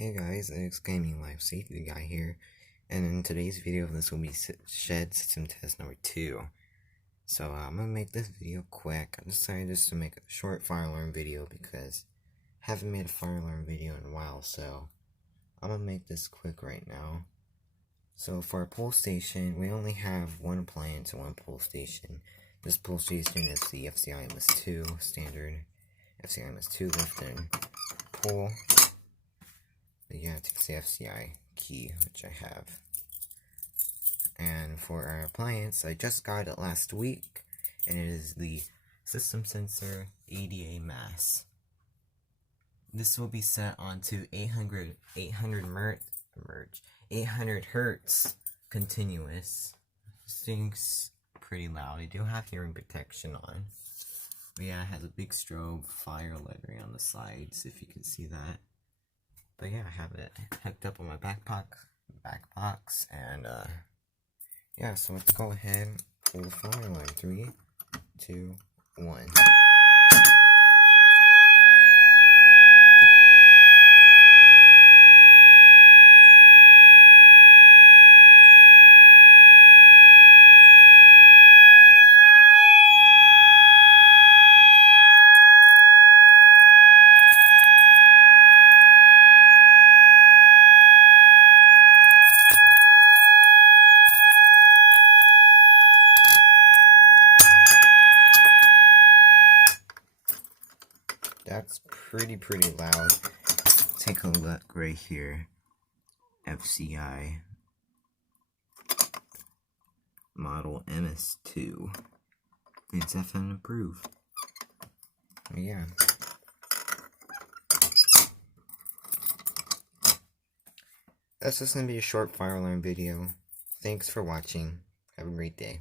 Hey guys, it's Gaming Life Safety Guy here, and in today's video, this will be Shed System Test number 2. So I'm gonna make this video quick. I decided just to make a short fire alarm video because I haven't made a fire alarm video in a while, so I'm gonna make this quick right now. So for a pull station, we only have one appliance and one pull station. This pull station is the FCI MS-2 standard FCI MS-2 lift and pull. But yeah, it takes the FCI key, which I have. And for our appliance, I just got it last week, and it is the System Sensor ADA Mass. This will be set onto 800 hertz continuous. This thing's pretty loud. I do have hearing protection on. But yeah, it has a big strobe fire lettering on the sides, if you can see that. But yeah, I have it hooked up on my back box, and yeah, so let's go ahead and pull the fire alarm. 3, 2, 1. That's pretty loud. Take a look right here. FCI model MS-2. It's FN approved. Yeah. That's just gonna be a short fire alarm video. Thanks for watching. Have a great day.